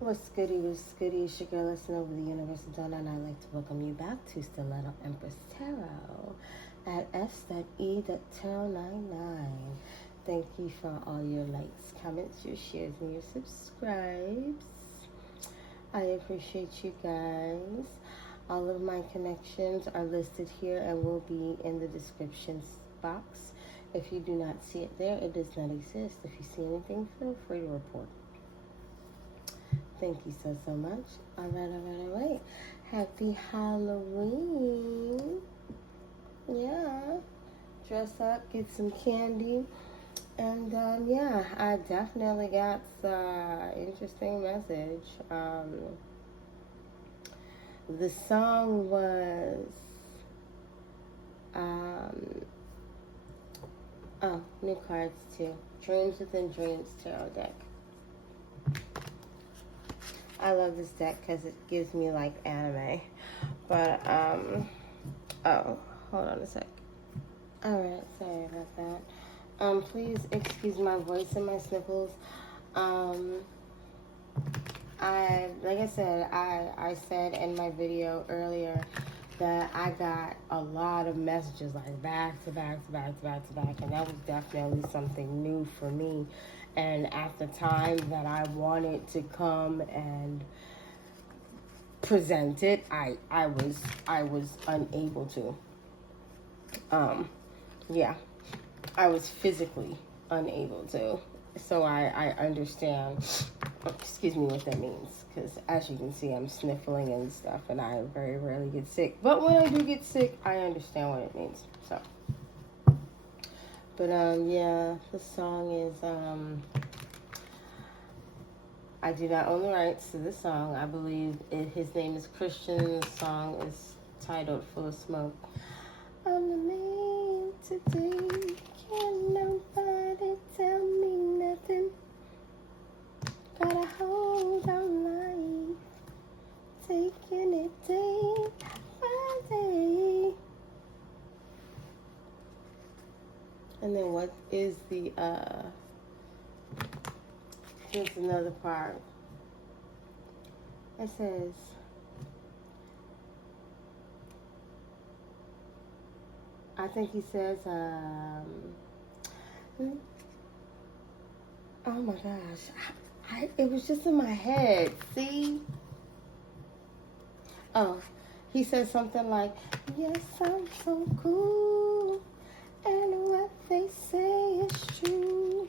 What's goody, what's goody? It's your girl, it's Nova the Universe, and I'd like to welcome you back to Empress Tarot at s.e.tarot99. Thank you for all your likes, comments, your shares, and your subscribes. I appreciate you guys. All of my connections are listed here and will be in the description box. If you do not see it there, it does not exist. If you see anything, feel free to report. Thank you so much. All right. Happy Halloween. Yeah. Dress up, get some candy. And, yeah, I definitely got an interesting message. The song was, new cards too. Dreams Within Dreams Tarot deck. I love this deck because it gives me like anime. But, oh, hold on a sec. Alright, sorry about that. Please excuse my voice and my sniffles. Like I said, I said in my video earlier that I got a lot of messages like back to back, and that was definitely something new for me. And at the time that I wanted to come and present it, I was unable to. Yeah, I was physically unable to. So I understand, excuse me, what that means. Because as you can see, I'm sniffling and stuff, and I very rarely get sick. But when I do get sick, I understand what it means. So. But, yeah, the song is, I do not own the rights to the song. I believe his name is Christian. The song is titled Full of Smoke. I'm the man today. Can't nobody tell me nothing. Got a hold on life. Taking it day by day. And then what is the, here's another part. It says, I think he says, oh my gosh, it was just in my head, see? Oh, he says something like, yes, I'm so cool. And what they say is true.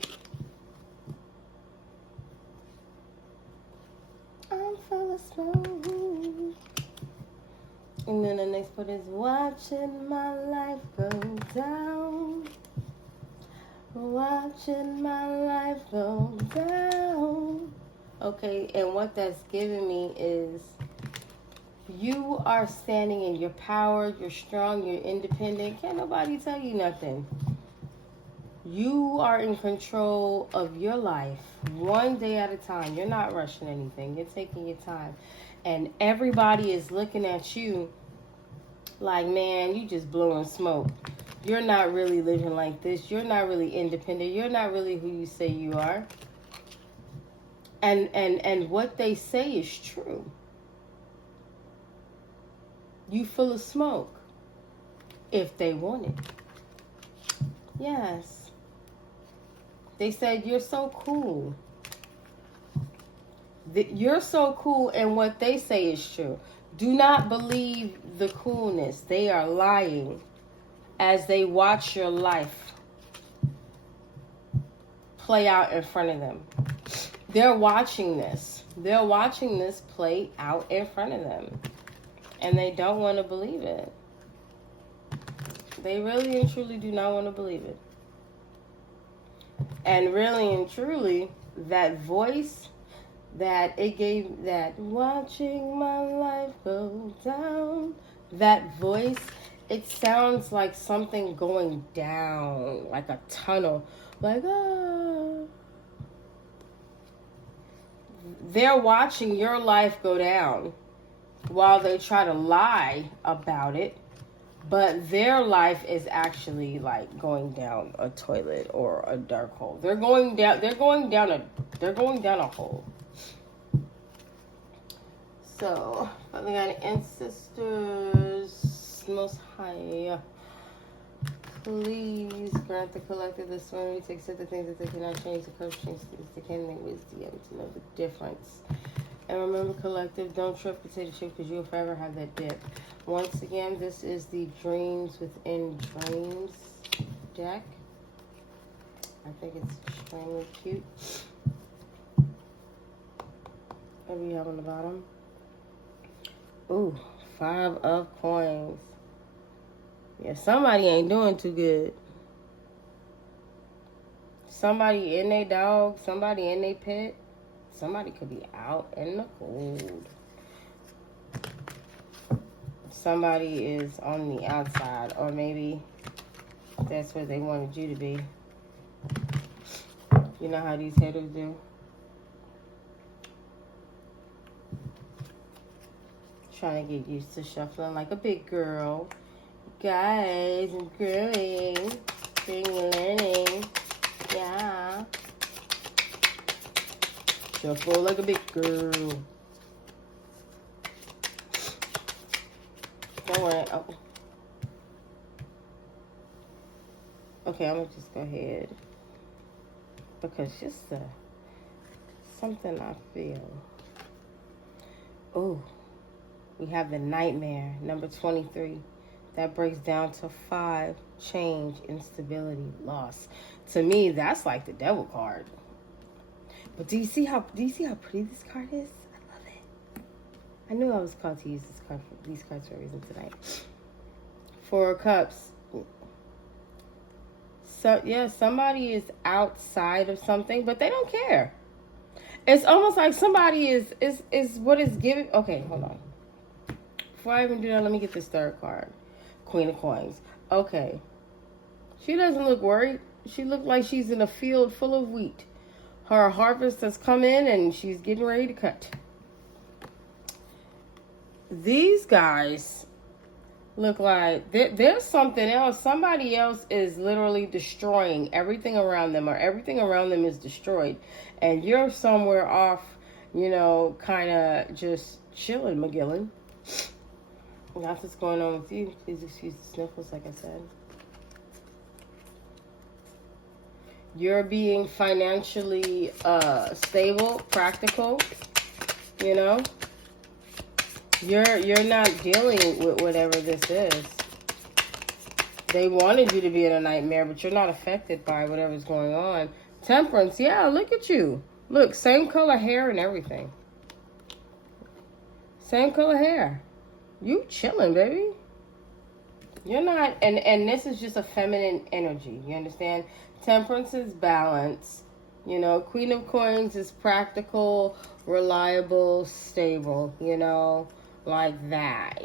I'm full of smoke. And then the next part is watching my life go down. Watching my life go down. Okay, and what that's giving me is you are standing in your power, you're strong, you're independent. Can't nobody tell you nothing. You are in control of your life one day at a time. You're not rushing anything. You're taking your time. And everybody is looking at you like, man, you just blowing smoke. You're not really living like this. You're not really independent. You're not really who you say you are. And what they say is true. You full of smoke. If they want it. Yes. They said, you're so cool. You're so cool, and what they say is true. Do not believe the coolness. They are lying as they watch your life play out in front of them. They're watching this. They're watching this play out in front of them. And they don't want to believe it. They really and truly do not want to believe it. And really and truly, that voice that it gave, that watching my life go down, that voice, it sounds like something going down, like a tunnel, like, ah. They're watching your life go down while they try to lie about it, but their life is actually like going down a toilet or a dark hole. They're going down a hole. So, Father God, ancestors, Most High, please grant the collective the serenity to accept the things that they cannot change, the curse change things they can, and wisdom to know the difference. And remember, collective, don't trip, potato chip, because you'll forever have that dip. Once again, this is the Dreams Within Dreams deck. I think it's extremely cute. What do we have on the bottom? Ooh, 5 of coins. Yeah, somebody ain't doing too good. Somebody in their dog, somebody in their pet. Somebody could be out in the cold. Somebody is on the outside, or maybe that's where they wanted you to be. You know how these headers do? Trying to get used to shuffling like a big girl. Guys, I'm growing. Learning. Yeah. Shuffle like a big girl. Don't worry. Oh. Okay, I'm going to just go ahead. Because just something I feel. Oh. We have the Nightmare, number 23. That breaks down to 5, change, instability, loss. To me, that's like the devil card. But do you see how pretty this card is? I love it. I knew I was called to use these cards for a reason tonight. 4 of Cups. So yeah, somebody is outside of something, but they don't care. It's almost like somebody is what is giving. Okay, hold on. Before I even do that, let me get this 3rd card. Queen of Coins. Okay. She doesn't look worried. She looks like she's in a field full of wheat. Her harvest has come in and she's getting ready to cut. These guys look like there's something else. Somebody else is literally destroying everything around them, or everything around them is destroyed. And you're somewhere off, kind of just chilling, McGillen. That's what's going on with you. Please excuse the sniffles, like I said. You're being financially stable, practical. You're not dealing with whatever this is. They wanted you to be in a nightmare, but you're not affected by whatever's going on. Temperance, yeah, look at you. Look, same color hair and everything. Same color hair. You chilling, baby. You're not, and this is just a feminine energy. You understand? Temperance is balance. Queen of Coins is practical, reliable, stable. Like that.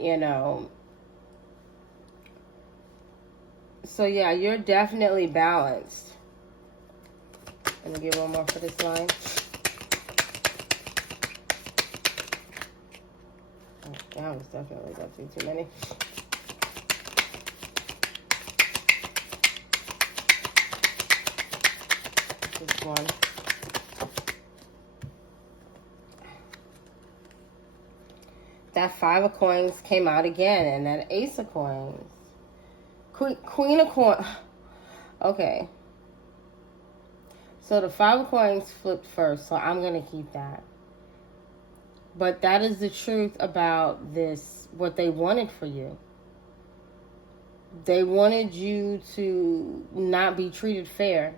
So yeah, you're definitely balanced. Let me get one more for this line. That was definitely too many. This one. That 5 of Coins came out again, and that Ace of Coins. Queen of Coins. Okay. So the 5 of Coins flipped first, so I'm going to keep that. But that is the truth about this, what they wanted for you. They wanted you to not be treated fair.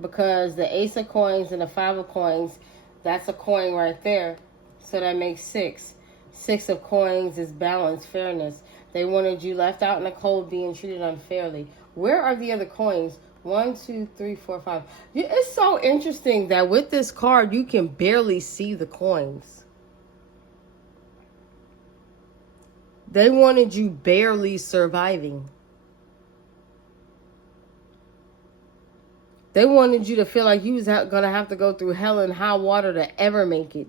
Because the Ace of Coins and the 5 of Coins, that's a coin right there. So that makes 6. 6 of Coins is balance, fairness. They wanted you left out in the cold, being treated unfairly. Where are the other coins? 1, 2, 3, 4, 5. It's so interesting that with this card, you can barely see the coins. They wanted you barely surviving. They wanted you to feel like you was going to have to go through hell and high water to ever make it.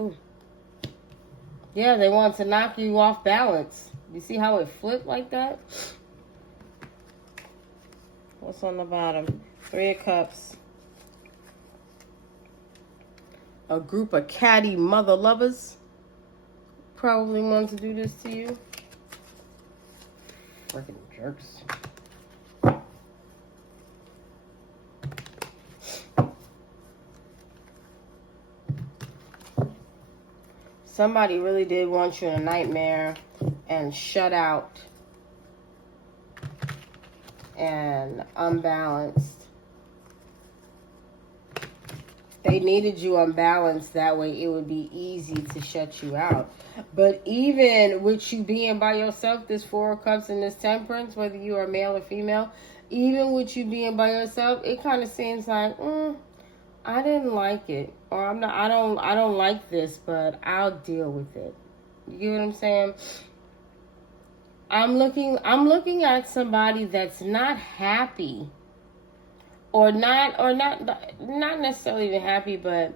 Ooh. Yeah, they wanted to knock you off balance. You see how it flipped like that? What's on the bottom? 3 of Cups. A group of catty mother lovers probably want to do this to you. Freaking jerks. Somebody really did want you in a nightmare and shut out and unbalanced. They needed you unbalanced, that way it would be easy to shut you out. But even with you being by yourself, this Four of Cups and this Temperance, whether you are male or female, even with you being by yourself, it kind of seems like, I didn't like it, or I don't like this, but I'll deal with it. You get what I'm saying? I'm looking at somebody that's not happy. Or not necessarily even happy, but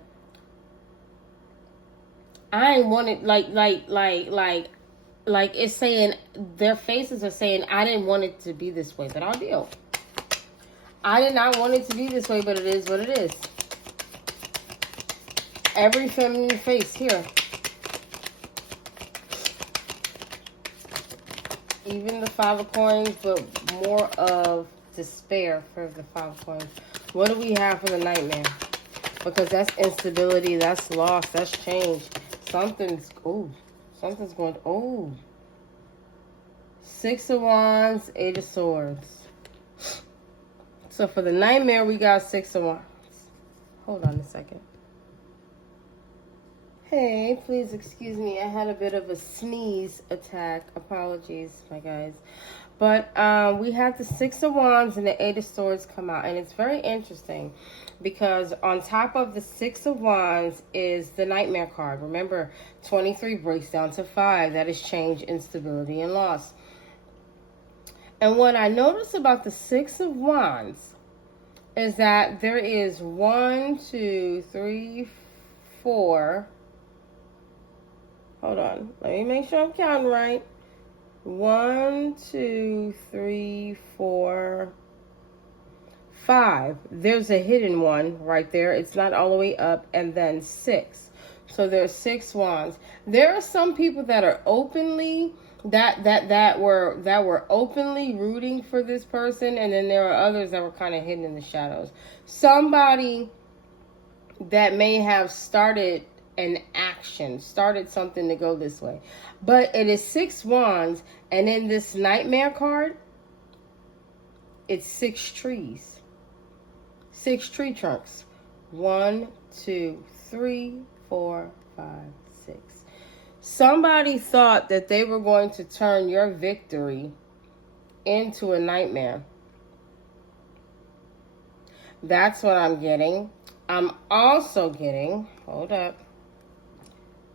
I ain't want it like it's saying, their faces are saying, I didn't want it to be this way, but I'll deal. I did not want it to be this way, but it is what it is. Every feminine face here. Even the Five of Coins, but more of despair for the Five of Coins. What do we have for the Nightmare? Because that's instability, that's loss, that's change. Something's going, Six of Wands, Eight of Swords. So for the Nightmare, we got Six of Wands. Hold on a second. Hey, please excuse me. I had a bit of a sneeze attack. Apologies, my guys. But we have the Six of Wands and the Eight of Swords come out. And it's very interesting because on top of the Six of Wands is the Nightmare card. Remember, 23 breaks down to 5. That is change, instability, and loss. And what I notice about the Six of Wands is that there is 1, 2, 3, 4. Hold on. Let me make sure I'm counting right. 1, 2, 3, 4, 5. There's a hidden one right there. It's not all the way up. And then 6. So there's 6 wands. There are some people that are openly that were openly rooting for this person, and then there are others that were kind of hidden in the shadows. Somebody that may have started an action, started something to go this way. But it is 6 wands, and in this Nightmare card, it's 6 trees. 6 tree trunks. 1, 2, 3, 4, 5, 6. Somebody thought that they were going to turn your victory into a nightmare. That's what I'm getting. I'm also getting, hold up.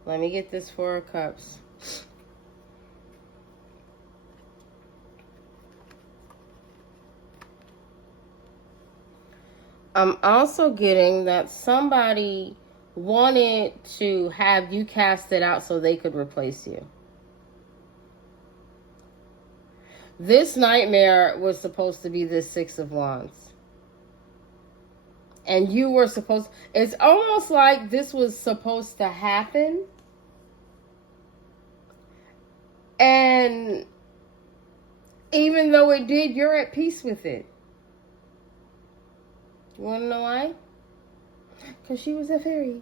Let me get this Four of Cups. I'm also getting that somebody wanted to have you cast it out so they could replace you. This nightmare was supposed to be this Six of Wands. And you were supposed, it's almost like this was supposed to happen. And even though it did, you're at peace with it. You want to know why? Because she was a fairy.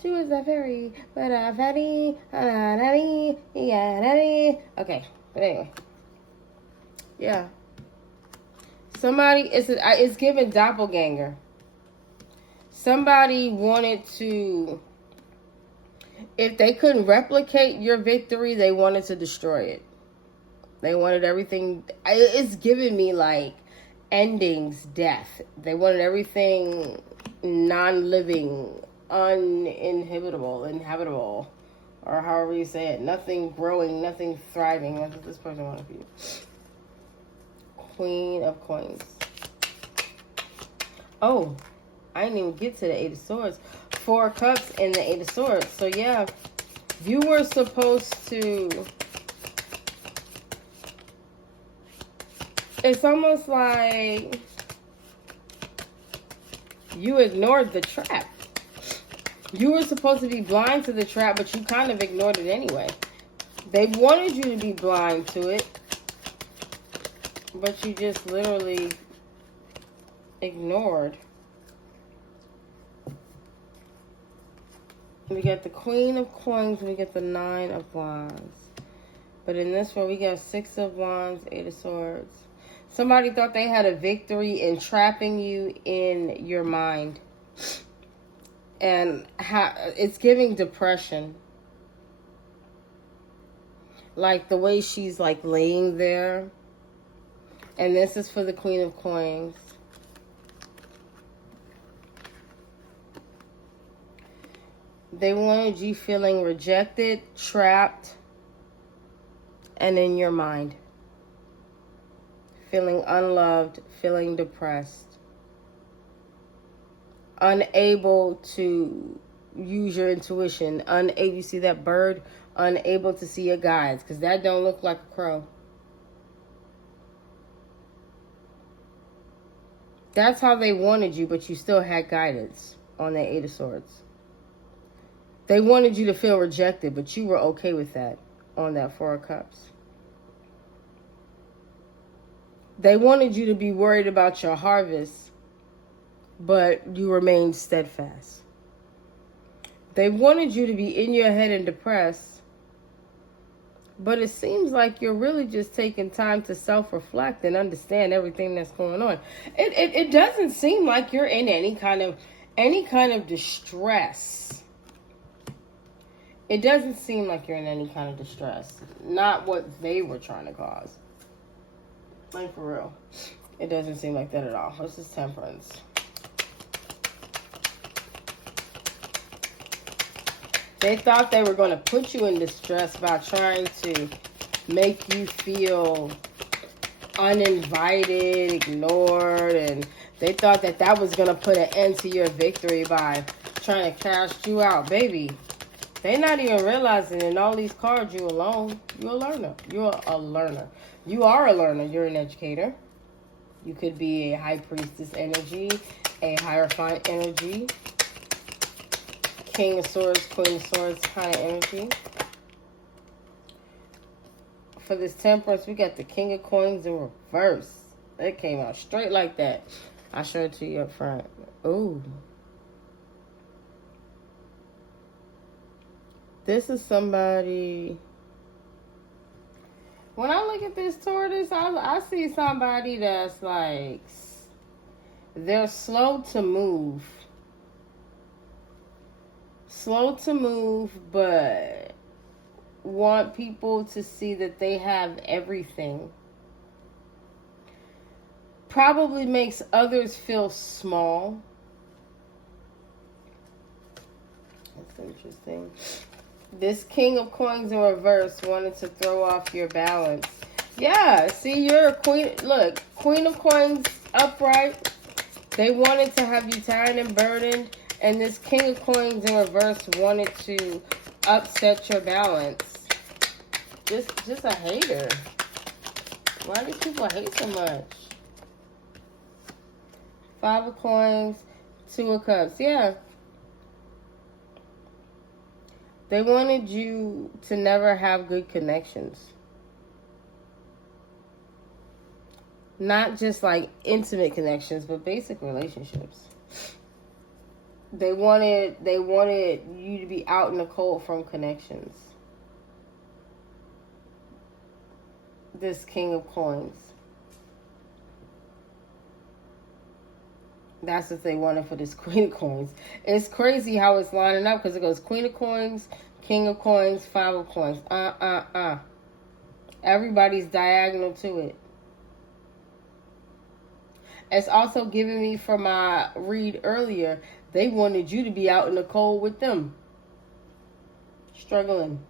She was a fairy. But a fairy. Okay, but anyway. Yeah. Somebody, it's given doppelganger. Somebody wanted to, if they couldn't replicate your victory, they wanted to destroy it. They wanted everything, it's giving me like endings, death. They wanted everything non-living, inhabitable, or however you say it. Nothing growing, nothing thriving. That's what this person wanted for you. Queen of Coins. Oh, I didn't even get to the Eight of Swords. 4 Cups and the Eight of Swords. So yeah, you were supposed to, it's almost like you ignored the trap. You were supposed to be blind to the trap, but you kind of ignored it anyway. They wanted you to be blind to it, but you just literally ignored. We got the Queen of Coins, we get the Nine of Wands. But in this one, we got Six of Wands, Eight of Swords. Somebody thought they had a victory in trapping you in your mind. And it's giving depression. Like the way she's like laying there. And this is for the Queen of Coins. They wanted you feeling rejected, trapped, and in your mind. Feeling unloved, feeling depressed. Unable to use your intuition. Unable, you see that bird? Unable to see your guides. Because that don't look like a crow. That's how they wanted you, but you still had guidance on the Eight of Swords. They wanted you to feel rejected, but you were okay with that on that Four of Cups. They wanted you to be worried about your harvest, but you remained steadfast. They wanted you to be in your head and depressed, but it seems like you're really just taking time to self-reflect and understand everything that's going on. It doesn't seem like you're in any kind of distress. It doesn't seem like you're in any kind of distress. Not what they were trying to cause. Like, for real. It doesn't seem like that at all. This is Temperance. They thought they were going to put you in distress by trying to make you feel uninvited, ignored, and they thought that that was going to put an end to your victory by trying to cast you out. Baby, they're not even realizing in all these cards you're alone. You're a learner. You're a learner. You are a learner. You're an educator. You could be a High Priestess energy, a Hierophant energy, King of Swords, Queen of Swords kind of energy. For this Temperance, we got the King of Coins in reverse. It came out straight like that. I'll show it to you up front. Ooh. This is somebody... When I look at this tortoise, I see somebody that's like... They're slow to move. Slow to move, but want people to see that they have everything. Probably makes others feel small. That's interesting. This King of Coins in reverse wanted to throw off your balance. Yeah, see, you're a queen. Look, Queen of Coins upright. They wanted to have you tired and burdened. And this King of Coins in reverse wanted to upset your balance. Just a hater. Why do people hate so much? Five of Coins, Two of Cups. Yeah. They wanted you to never have good connections. Not just like intimate connections, but basic relationships. They wanted you to be out in the cold from connections. This King of Coins. That's what they wanted for this Queen of Coins. It's crazy how it's lining up because it goes Queen of Coins, King of Coins, Five of Coins. Everybody's diagonal to it. It's also giving me for my read earlier, they wanted you to be out in the cold with them. Struggling.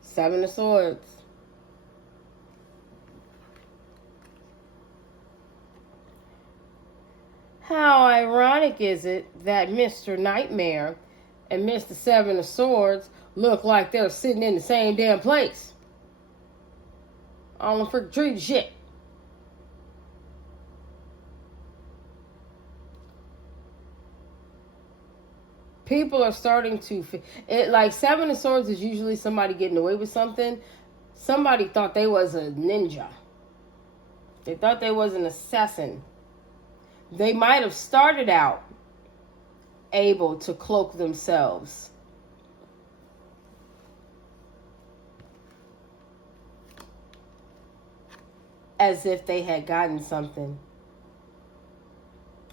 Seven of Swords. How ironic is it that Mr. Nightmare and Mr. Seven of Swords look like they're sitting in the same damn place? On the freaking tree shit. People are starting to, like Seven of Swords is usually somebody getting away with something. Somebody thought they was a ninja. They thought they was an assassin. They might have started out able to cloak themselves. As if they had gotten something.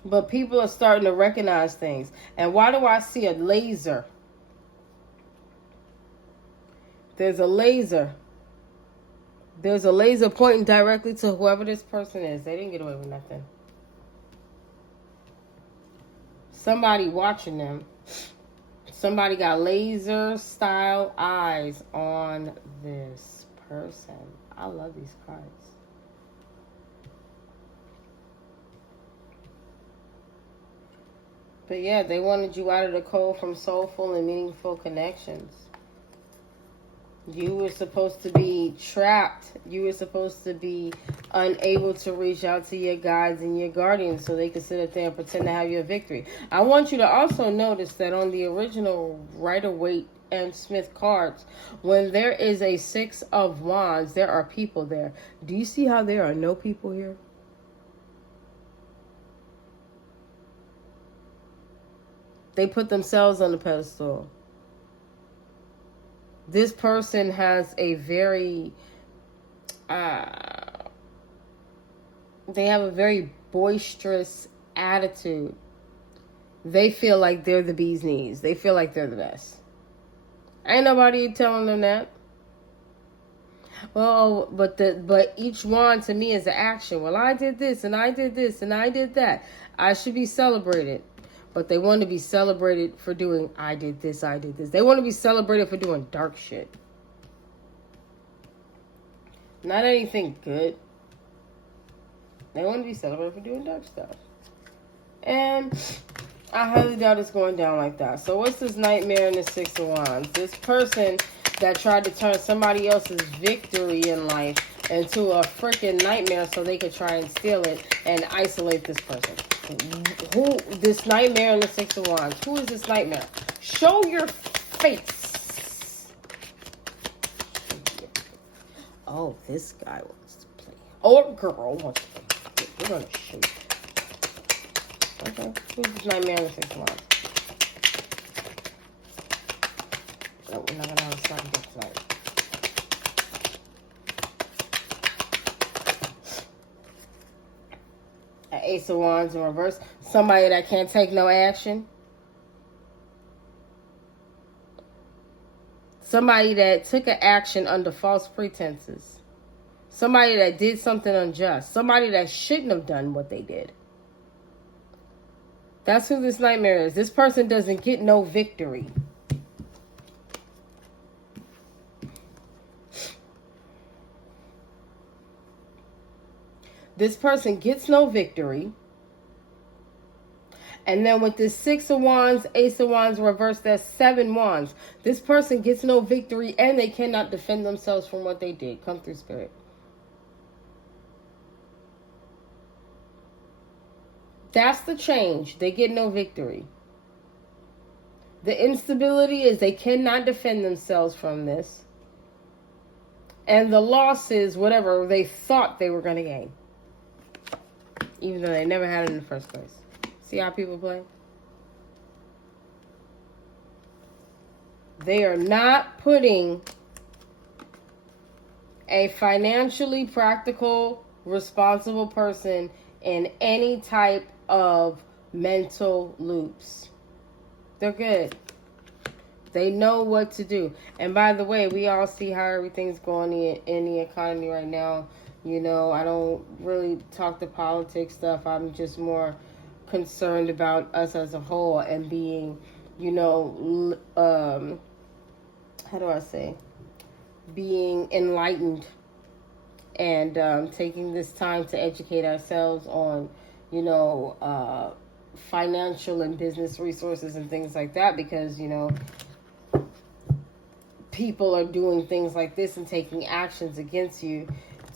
But people are starting to recognize things. And why do I see a laser? There's a laser. There's a laser pointing directly to whoever this person is. They didn't get away with nothing. Somebody watching them. Somebody got laser style eyes on this person. I love these cards. But yeah, they wanted you out of the cold from soulful and meaningful connections. You were supposed to be trapped. You were supposed to be unable to reach out to your guides and your guardians so they could sit up there and pretend to have your victory. I want you to also notice that on the original Rider-Waite and Smith cards, when there is a 6 of Wands, there are people there. Do you see how there are no people here? They put themselves on the pedestal. This person has a very, they have a very boisterous attitude. They feel like they're the bee's knees. They feel like they're the best. Ain't nobody telling them that. Well, but each wand to me is an action. Well, I did this and I did this and I did that. I should be celebrated. But they want to be celebrated for doing, I did this, I did this. They want to be celebrated for doing dark shit. Not anything good. They want to be celebrated for doing dark stuff. And I highly doubt it's going down like that. So what's this nightmare in the 6 of Wands? This person that tried to turn somebody else's victory in life into a freaking nightmare so they could try and steal it and isolate this person. Who, this nightmare in the 6 of Wands? Who is this nightmare? Show your face. Oh, this guy wants to play. Or girl wants to play. We're going to show you. Okay, who's this nightmare in the 6 of Wands? No, we're not going to have a starting gift tonight. Ace of Wands in reverse. Somebody that can't take no action. Somebody that took an action under false pretenses. Somebody that did something unjust. Somebody that shouldn't have done what they did. That's who this nightmare is. This person doesn't get no victory. This person gets no victory. And then with this 6 of Wands, Ace of Wands reverse, that's 7 Wands. This person gets no victory and they cannot defend themselves from what they did. Come through, Spirit. That's the change. They get no victory. The instability is they cannot defend themselves from this. And the loss is whatever they thought they were going to gain. Even though they never had it in the first place. See how people play? They are not putting a financially practical, responsible person in any type of mental loops. They're good. They know what to do. And by the way, we all see how everything's going in the economy right now. You know, I don't really talk the politics stuff. I'm just more concerned about us as a whole and being, you know, how do I say? Being enlightened and taking this time to educate ourselves on, you know, financial and business resources and things like that, because, you know, people are doing things like this and taking actions against you,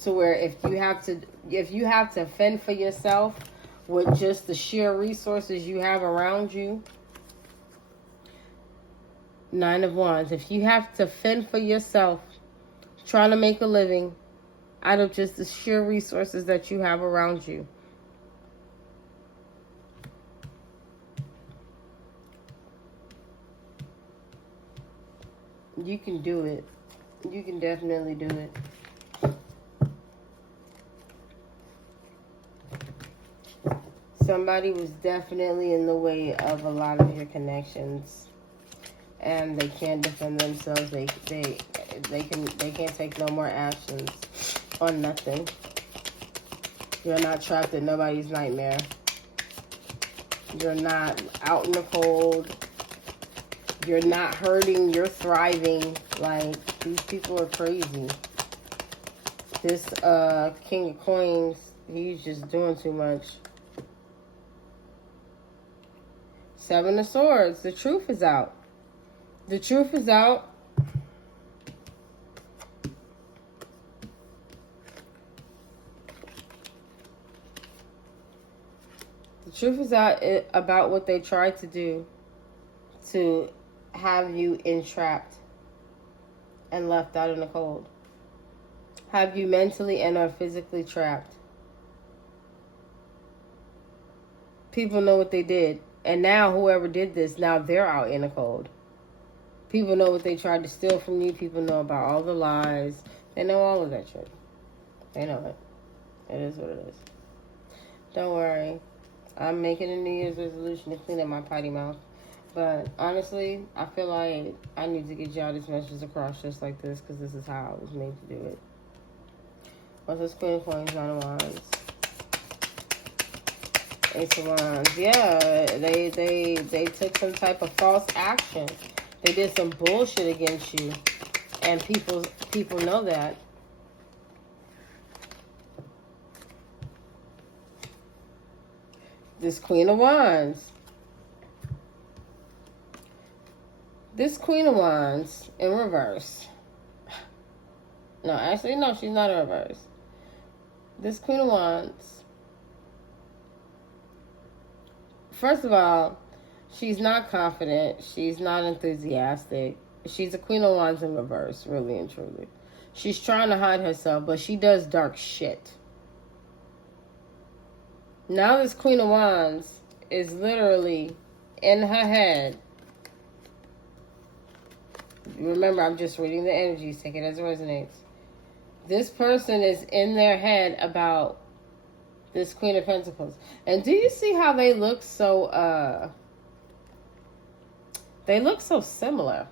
to where if you have to fend for yourself with just the sheer resources you have around you, Nine of Wands. If you have to fend for yourself, trying to make a living out of just the sheer resources that you have around you, you can do it. You can definitely do it. Somebody was definitely in the way of a lot of your connections, and they can't defend themselves. They can't take no more actions on nothing. You're not trapped in nobody's nightmare. You're not out in the cold. You're not hurting. You're thriving. Like, these people are crazy. This King of Coins, he's just doing too much. Seven of Swords. The truth is out. The truth is out. The truth is out about what they tried to do to have you entrapped and left out in the cold. Have you mentally and or physically trapped. People know what they did. And now whoever did this, now they're out in the cold. People know what they tried to steal from you. People know about all the lies. They know all of that shit. They know it. It is what it is. Don't worry. I'm making a New Year's resolution to clean up my potty mouth. But honestly, I feel like I need to get y'all this message across just like this, because this is how I was made to do it. What's this? Queen of Coins, Nine of Wands. Ace of Wands. Yeah, they took some type of false action. They did some bullshit against you. And people know that. This Queen of Wands. This Queen of Wands in reverse. No, actually, no, she's not in reverse. This Queen of Wands. First of all, she's not confident. She's not enthusiastic. She's a Queen of Wands in reverse, really and truly. She's trying to hide herself, but she does dark shit. Now this Queen of Wands is literally in her head. Remember, I'm just reading the energies. Take it as it resonates. This person is in their head about this Queen of Pentacles. And do you see how they look so, they look so similar?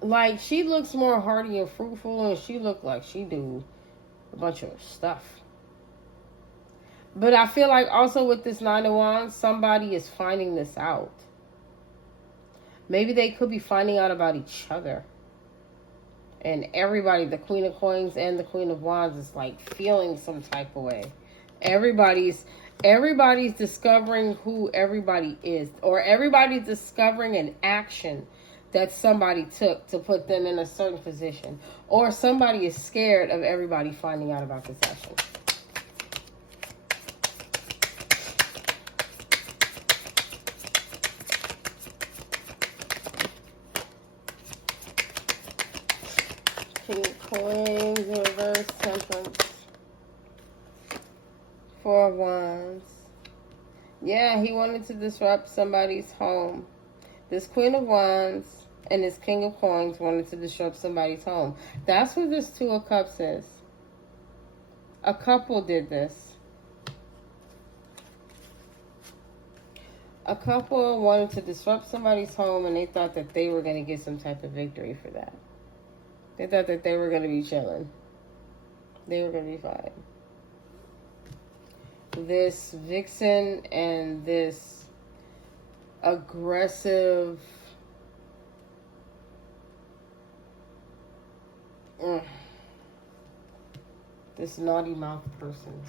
Like, she looks more hearty and fruitful, and she look like she do a bunch of stuff. But I feel like also with this Nine of Wands, somebody is finding this out. Maybe they could be finding out about each other. And everybody, the Queen of Coins and the Queen of Wands, is like feeling some type of way. Everybody's discovering who everybody is. Or everybody's discovering an action that somebody took to put them in a certain position. Or somebody is scared of everybody finding out about this action. King of Coins, reverse, Temperance. Four of Wands. Yeah, he wanted to disrupt somebody's home. This Queen of Wands and this King of Coins wanted to disrupt somebody's home. That's what this Two of Cups is. A couple did this. A couple wanted to disrupt somebody's home, and they thought that they were going to get some type of victory for that. They thought that they were going to be chilling. They were going to be fine. This vixen and this aggressive... this naughty mouth person.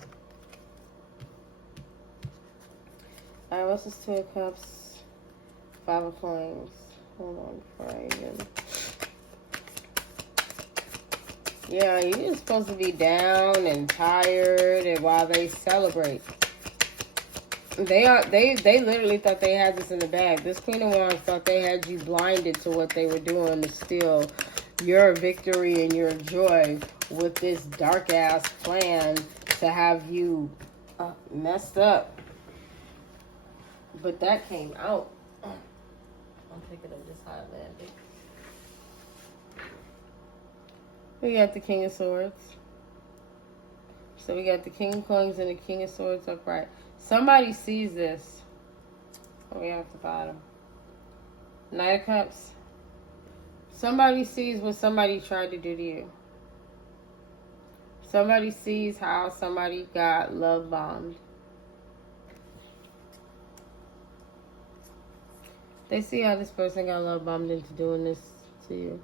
Alright, what's this Two of Cups? Five of Coins. Hold on before I even... Yeah, you're supposed to be down and tired and while they celebrate. They literally thought they had this in the bag. This Queen of Wands thought they had you blinded to what they were doing to steal your victory and your joy with this dark ass plan to have you messed up. But that came out. I'm picking up this high landing. We got the King of Swords. So we got the King of Coins and the King of Swords upright. Somebody sees this. Oh, we have the bottom. Knight of Cups. Somebody sees what somebody tried to do to you. Somebody sees how somebody got love bombed. They see how this person got love bombed into doing this to you.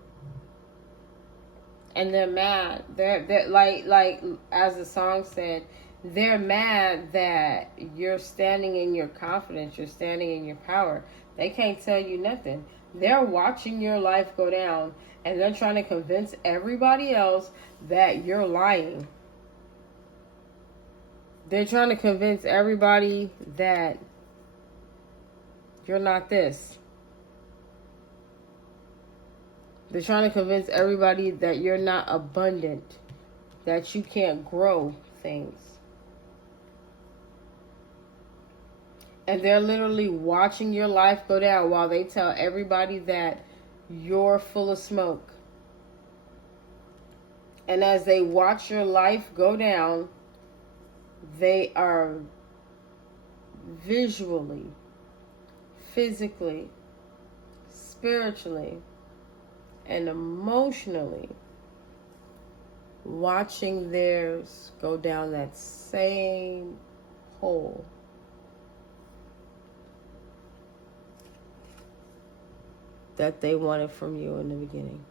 And they're mad. They're like as the song said, they're mad that you're standing in your confidence, you're standing in your power. They can't tell you nothing. They're watching your life go down, and they're trying to convince everybody else that you're lying. They're trying to convince everybody that you're not this. They're trying to convince everybody that you're not abundant, that you can't grow things. And they're literally watching your life go down while they tell everybody that you're full of smoke. And as they watch your life go down, they are visually, physically, spiritually, and emotionally watching theirs go down that same hole. That they wanted from you in the beginning.